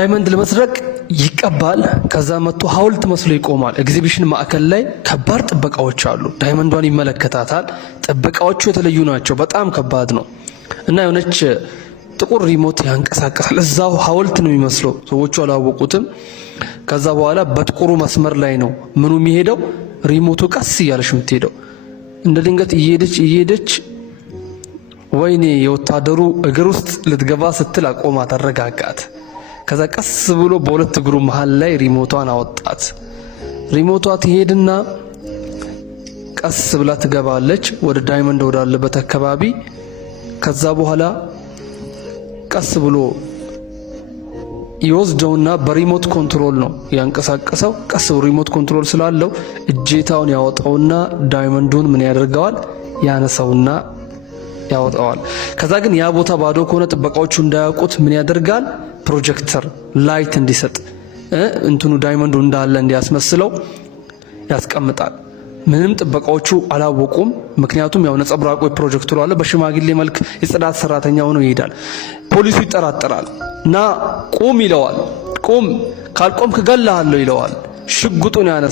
ዳይመንድ ለመስረቅ ይቀባል። ከዛ መጥቶ ሐውልት መስሎ ይቆማል። ኤግዚቢሽን ማዕከል ላይ ከባድ ጥበቃዎች አሉ። ዳይመንዷን ይመለከታታል። ጥበቃዎቹ የተለዩ ናቸው። በጣም ከባድ ነው እና የሆነች ጥቁር ሪሞት ያንቀሳቀሳል። እዛው ሐውልት ነው የሚመስለው። ሰዎቹ አላወቁትም። ከዛ በኋላ በጥቁሩ መስመር ላይ ነው ምኑ የሚሄደው፣ ሪሞቱ ቀስ እያለች የምትሄደው። እንደ ድንገት እየሄደች ወይኔ የወታደሩ እግር ውስጥ ልትገባ ስትል አቆማት፣ አረጋጋት። ከዛ ቀስ ብሎ በሁለት እግሩ መሃል ላይ ሪሞቷን አወጣት። ሪሞቷ ትሄድና ቀስ ብላ ትገባለች ወደ ዳይመንድ ወዳለበት አካባቢ። ከዛ በኋላ ቀስ ብሎ ይወስደውና በሪሞት ኮንትሮል ነው ያንቀሳቀሰው። ቀስ ብሎ ሪሞት ኮንትሮል ስላለው እጄታውን ያወጣውና ዳይመንዱን ምን ያደርገዋል? ያነሳውና ያወጣዋል። ከዛ ግን ያ ቦታ ባዶ ከሆነ ጥበቃዎቹ እንዳያውቁት ምን ያደርጋል? ፕሮጀክተር ላይት እንዲሰጥ እንትኑ ዳይመንዱ እንዳለ እንዲያስመስለው ያስቀምጣል። ምንም ጥበቃዎቹ አላወቁም። ምክንያቱም ያው ነጸብራቁ ፕሮጀክተሩ አለ። በሽማግሌ መልክ የጽዳት ሰራተኛ ሆኖ ይሄዳል። ፖሊሱ ይጠራጠራል እና ቁም ይለዋል። ቁም ካልቆምክ እገልሃለሁ ይለዋል። ሽጉጡን ያነሳ